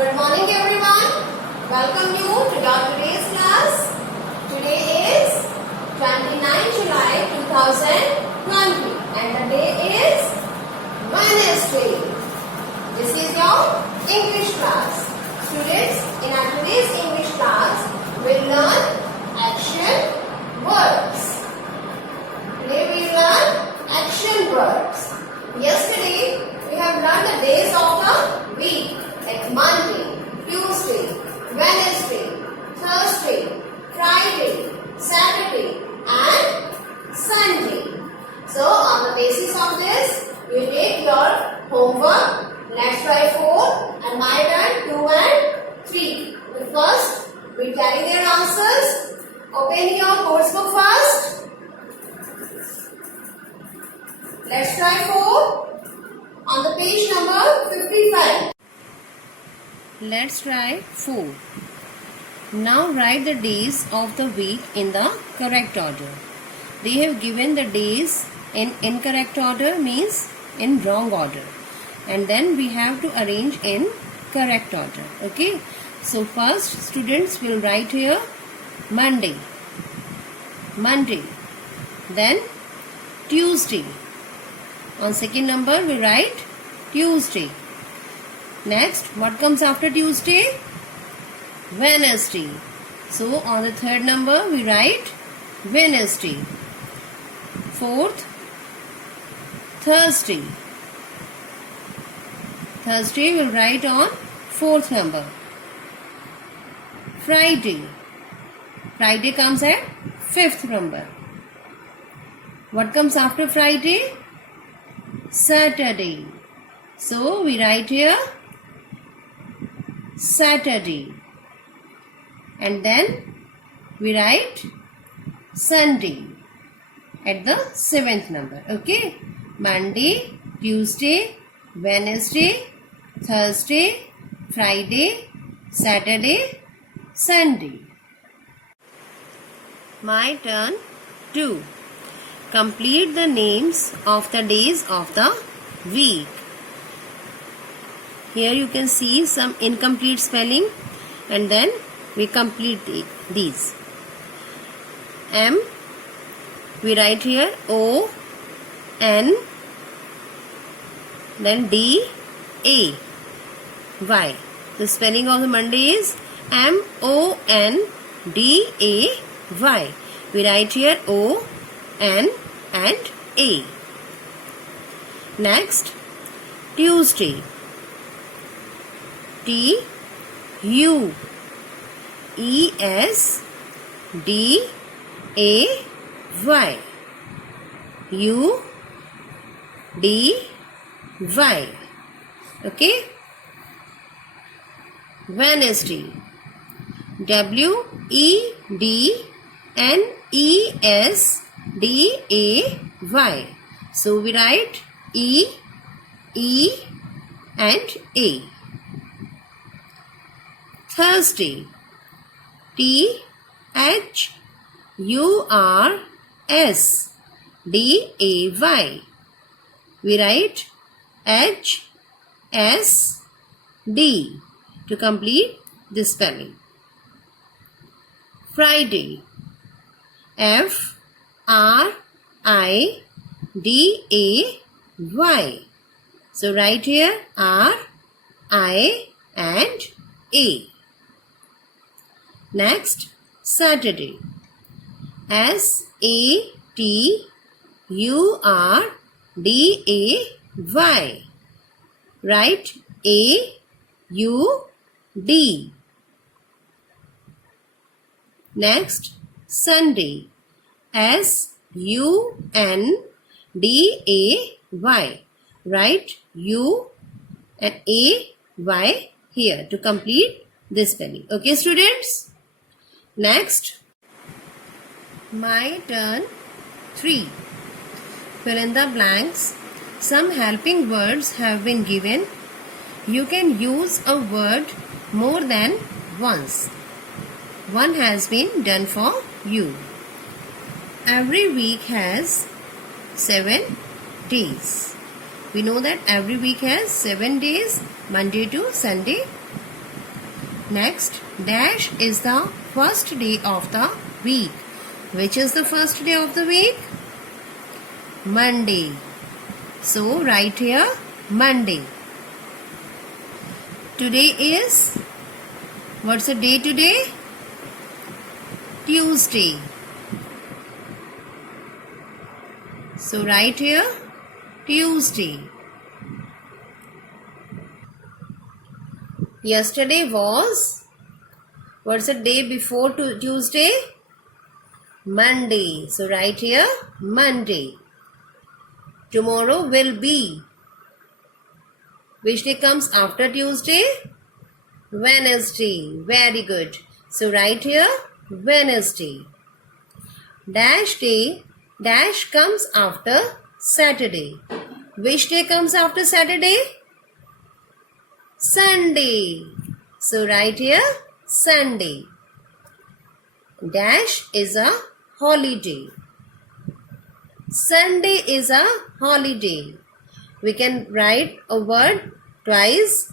Good morning everyone. Welcome you to today's class. Today is 29 July 2020 and the day is Wednesday. This is your English class. Students, in our today's English class, we'll learn action words. Today we learn action words. Yesterday we have learned the days of the week like Monday, Tuesday, Wednesday, Thursday, Friday, Saturday and Sunday. So on the basis of this, you take your homework. Let's try 4 and my turn 2 and 3. But first, we tally their answers. Open your course book first. Let's try 4 on the page number 55. Let's try 4. Now write the days of the week in the correct order. They have given the days in incorrect order, means in wrong order. And then we have to arrange in correct order. Okay. So first students will write here Monday. Monday. Then Tuesday. On second number we write Tuesday. Next, what comes after Tuesday? Wednesday. So on the third number we write Wednesday. Fourth, Thursday. Thursday we'll write on fourth number. Friday. Friday comes at fifth number. What comes after Friday? Saturday. So we write here Saturday. And then we write Sunday at the seventh number. Okay. Monday, Tuesday, Wednesday, Thursday, Friday, Saturday, Sunday. My turn 2. Complete the names of the days of the week. Here you can see some incomplete spelling and then we complete these. M, we write here O, N, then D, A, Y. The spelling of the Monday is M-O-N-D-A-Y. We write here O, N and A. Next, Tuesday. T U E S D A Y. U D Y. Okay. Wednesday. W E D N E S D A Y. So we write E and A. Thursday. T H U R S D A Y. We write H S D to complete this spelling. Friday. F R I D A Y. So write here R I and A. Next, Saturday. S A T U R D A Y. Write A U D. Next, Sunday. S U N D A Y. Write U and A Y here to complete this spelling. Okay, students? Next, my turn 3. Fill in the blanks. Some helping words have been given. You can use a word more than once. One has been done for you. Every week has 7 days. We know that every week has 7 days, Monday to Sunday. Next, dash is the first day of the week. Which is the first day of the week? Monday. So write here Monday. Today is, what's the day today? Tuesday. So write here Tuesday. Yesterday was, what's the day before Tuesday? Monday. So write here Monday. Tomorrow will be, which day comes after Tuesday? Wednesday. Very good. So write here Wednesday. Dash day, dash comes after Saturday. Which day comes after Saturday? Sunday. So write here Sunday. Dash is a holiday. Sunday is a holiday. We can write a word twice.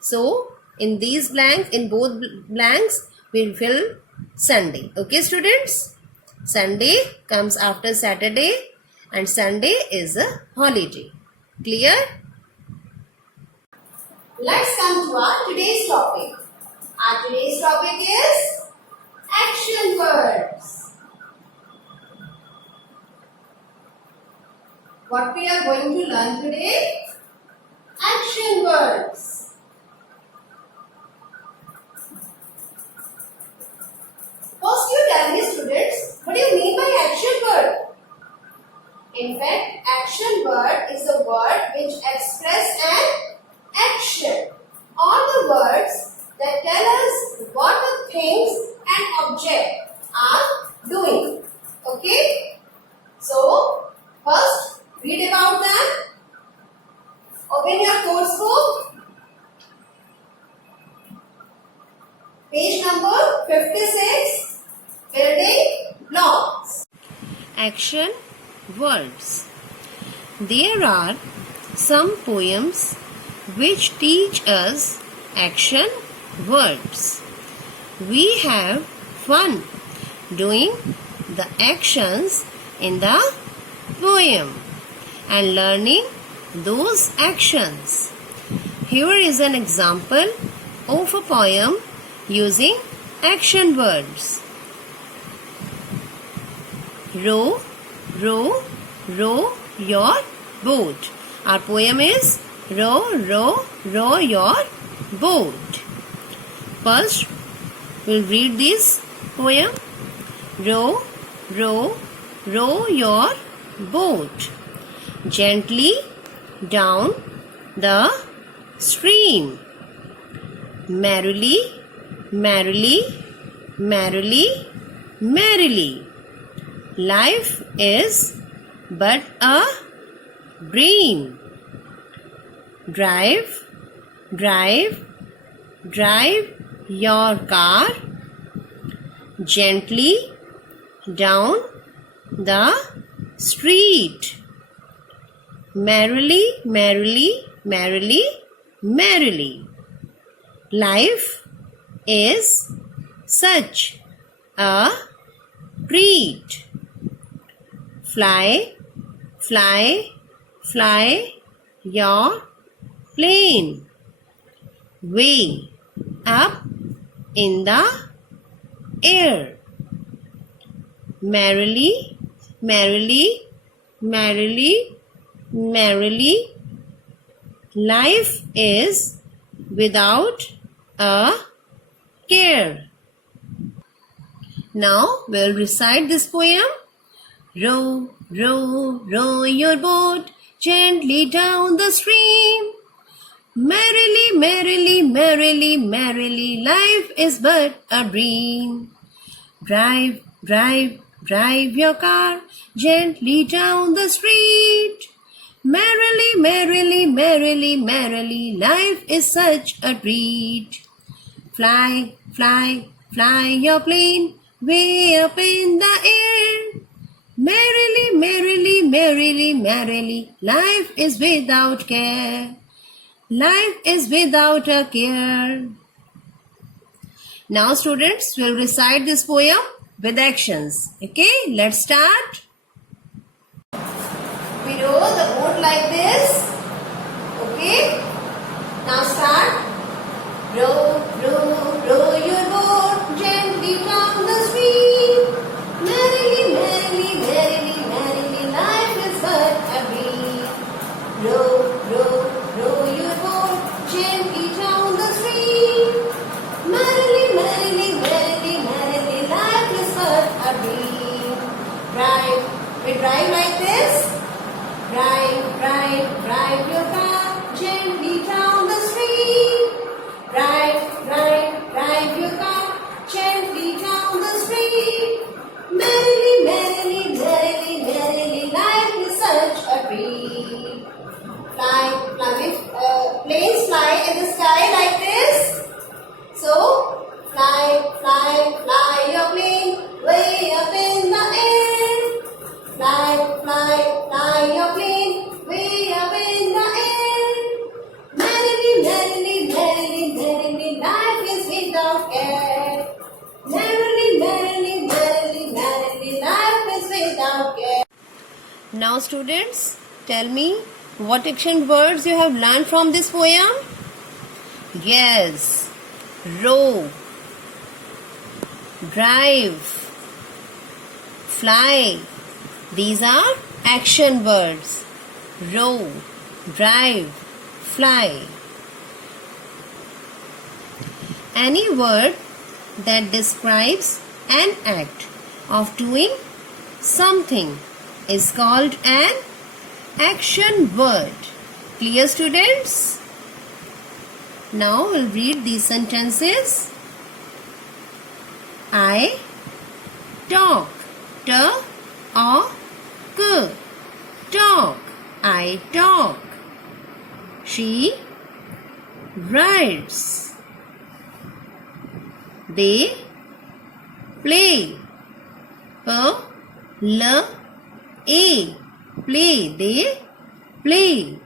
So in these blanks, in both blanks, we'll fill Sunday. Okay, students? Sunday comes after Saturday and Sunday is a holiday. Clear? Let's come to our today's topic. Our today's topic is action words. What we are going to learn today? Action words. First you tell me, students, what do you mean by action word? In fact, action word is a word which expresses an action, or the words that tell us what the things and object are doing. Okay? So, first read about them. Open your course book. Page number 56. Building blocks. Action words. There are some poems which teach us action words. We have fun doing the actions in the poem and learning those actions. Here is an example of a poem using action words. Row, row, row your boat. Our poem is row, row, row your boat. First, we'll read this poem. Row, row, row your boat gently down the stream. Merrily, merrily, merrily, merrily. Life is but a dream. Drive, drive, drive your car gently down the street. Merrily, merrily, merrily, merrily. Life is such a treat. Fly, fly, fly your plane way up in the air. Merrily, merrily, merrily, merrily. Life is without a care. Now we'll recite this poem. Row, row, row your boat gently down the stream. Merrily, merrily, merrily, merrily, life is but a dream. Drive, drive, drive your car gently down the street. Merrily, merrily, merrily, merrily, life is such a treat. Fly, fly, fly your plane way up in the air. Merrily, merrily, merrily, merrily, life is without care. Life is without a care. Now students will recite this poem with actions. Okay, let's start. We row the boat like this. Okay. Now start. Row, row, row your boat gently down the stream. Merrily, merrily, merrily, merrily, life is but a dream. Row, row, row your boat gently down the stream. Merrily, merrily, merrily, merrily, life is but a dream. Drive, we drive like this. Drive, drive, drive your car gently down the street. Drive, drive, drive your car gently down the street. Merrily, merrily, merrily, merrily, life is such a treat. Fly, planes fly in the sky like this. So, fly, fly, fly your plane way up in the air. Fly, fly, fly your plane way up in the air. Merrily, merrily, merrily, merrily, life is without care. Merrily, merrily, merrily, merrily, life is without care. Now students, tell me what action words you have learned from this poem? Yes, row, drive, fly. These are action words. Row, drive, fly. Any word that describes an act of doing something is called an action word. Clear, students? Now we'll read these sentences. I talk. Talk. I talk. She rides. They play. Play. They play.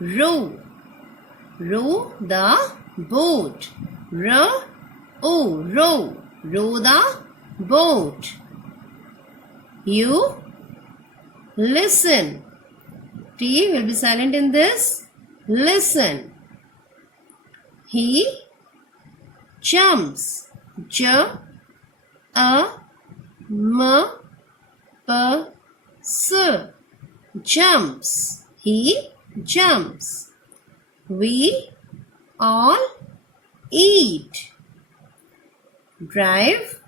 Row the boat. Row the boat. You listen. T will be silent in this. Listen. He jumps. Jumps. He jumps. We all eat. Drive.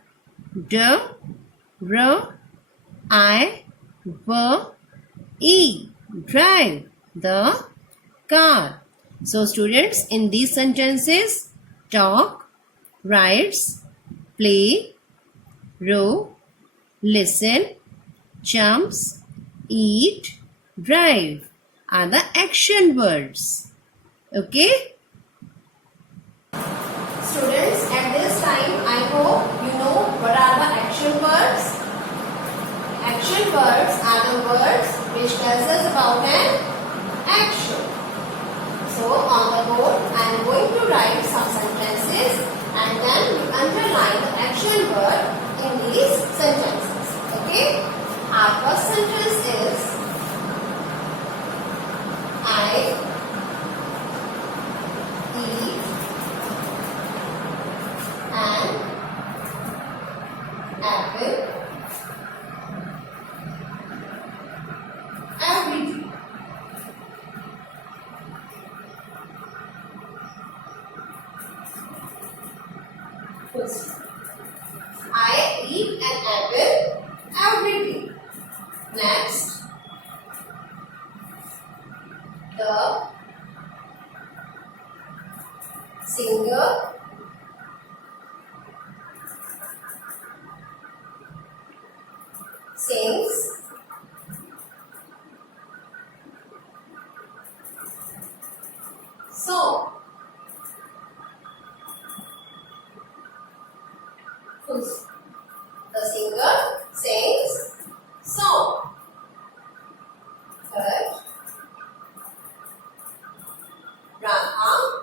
Drive the car. So students, in these sentences, talk, rides, play, row, listen, jumps, eat, drive are the action words. Okay? Students, at this time, I hope you know what are the action words. Action words are the words which tells us about an action. So, on the board, I am going to write some sentences and then we underline the action word in these sentences. Okay? Our first sentence is I eat an apple every day. I eat an apple every day. Next, the singer sings song. The singer sings song. Third, Radha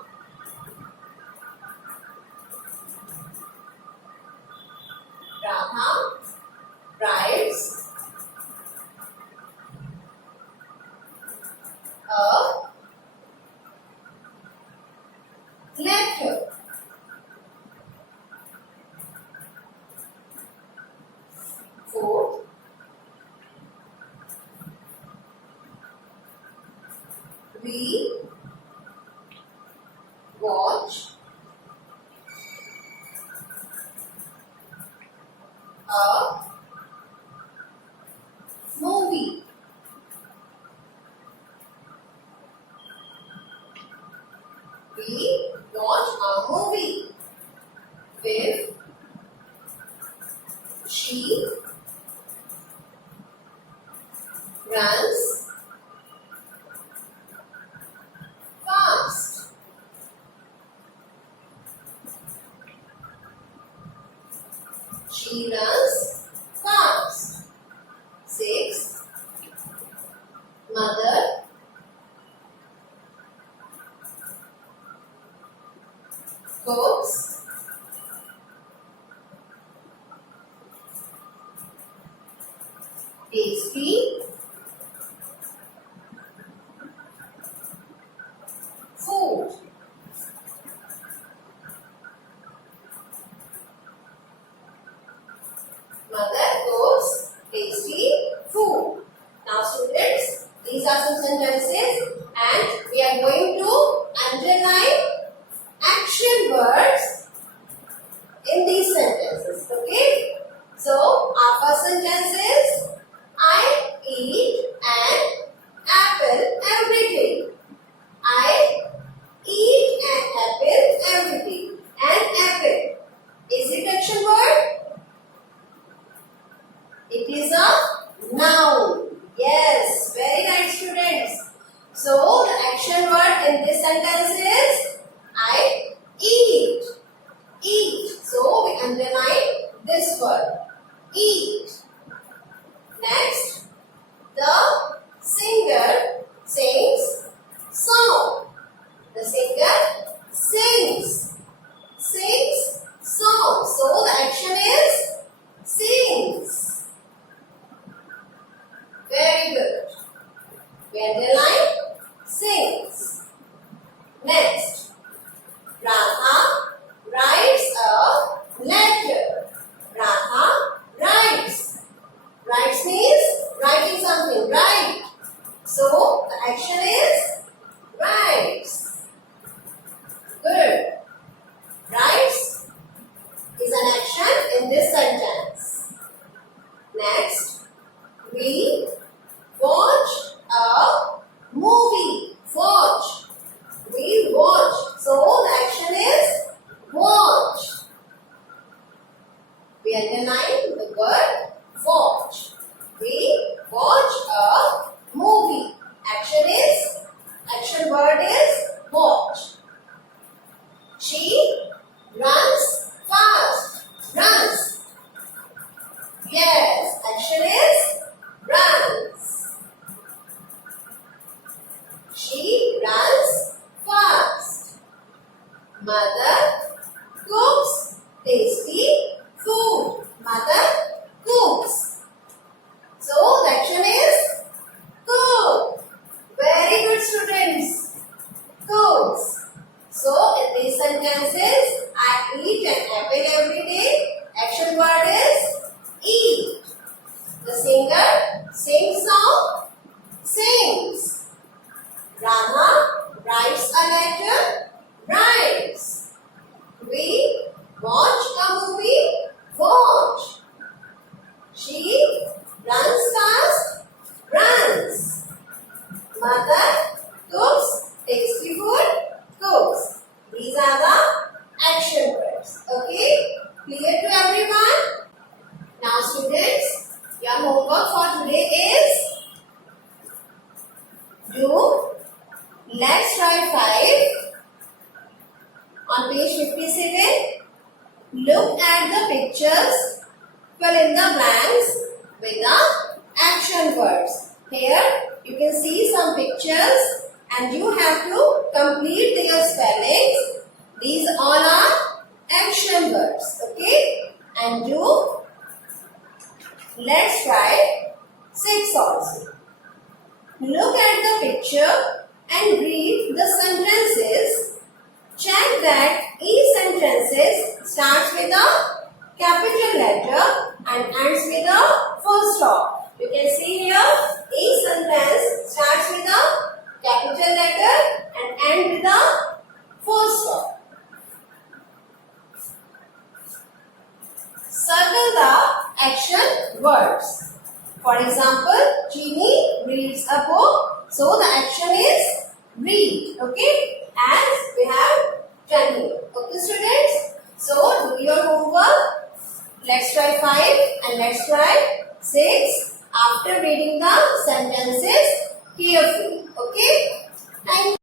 watch a movie. We watch a movie with she runs fast. She runs fast. 6. Mother cooks tasty food. Mother cooks tasty food. Now students, these are some sentences and we are going to underline action words in these sentences. Okay? So, our first sentence is I eat an apple every day. I eat an apple every day. An apple. Is it action word? It is a noun. Yes, very right students. So, the action word in this sentence is I eat. Eat. So, we underline this word. Eat. Next, the singer sings song. The singer sings. Sings song. So, the action is sings. Very good. We underline sings. Next, Radha writes a letter. Radha writes. Writes means writing something, right? So, the action is writes. Good. Writes is an action in this sentence. Next, we watch a movie. Watch. We watch. So, the action is watch. We underline the word watch. We watch a movie. Action word is watch. She runs fast. Runs. Yes, action is runs. She runs fast. Mother cooks tasty food. Mother cooks. So, the action is cook. Very good students. Cooks. So, in these sentences, I eat an apple every day. Action word is eat. The singer sings song. Sings. Rama writes a letter. Writes. We watch a movie. Watch. She runs fast. Runs. Mother cooks tasty food. Cooks. These are the action words. Okay? Clear to everyone? Now students, your homework for today is do let's try 5 on page 57. Look at the pictures. Fill in the blanks with the action words. Here you can see some pictures and you have to complete their spellings. These all are action words. Okay? And do let's try 6 also. Look at the picture and read the sentences. Check that each sentence starts with a capital letter and ends with a full stop. You can see here each sentence starts with a capital letter and ends with a full stop. For example, Chini reads a book. So the action is read. Okay. And we have 10 more. Okay, students. So do your homework. Let's try 5 and let's try 6 after reading the sentences carefully. Okay. Thank you.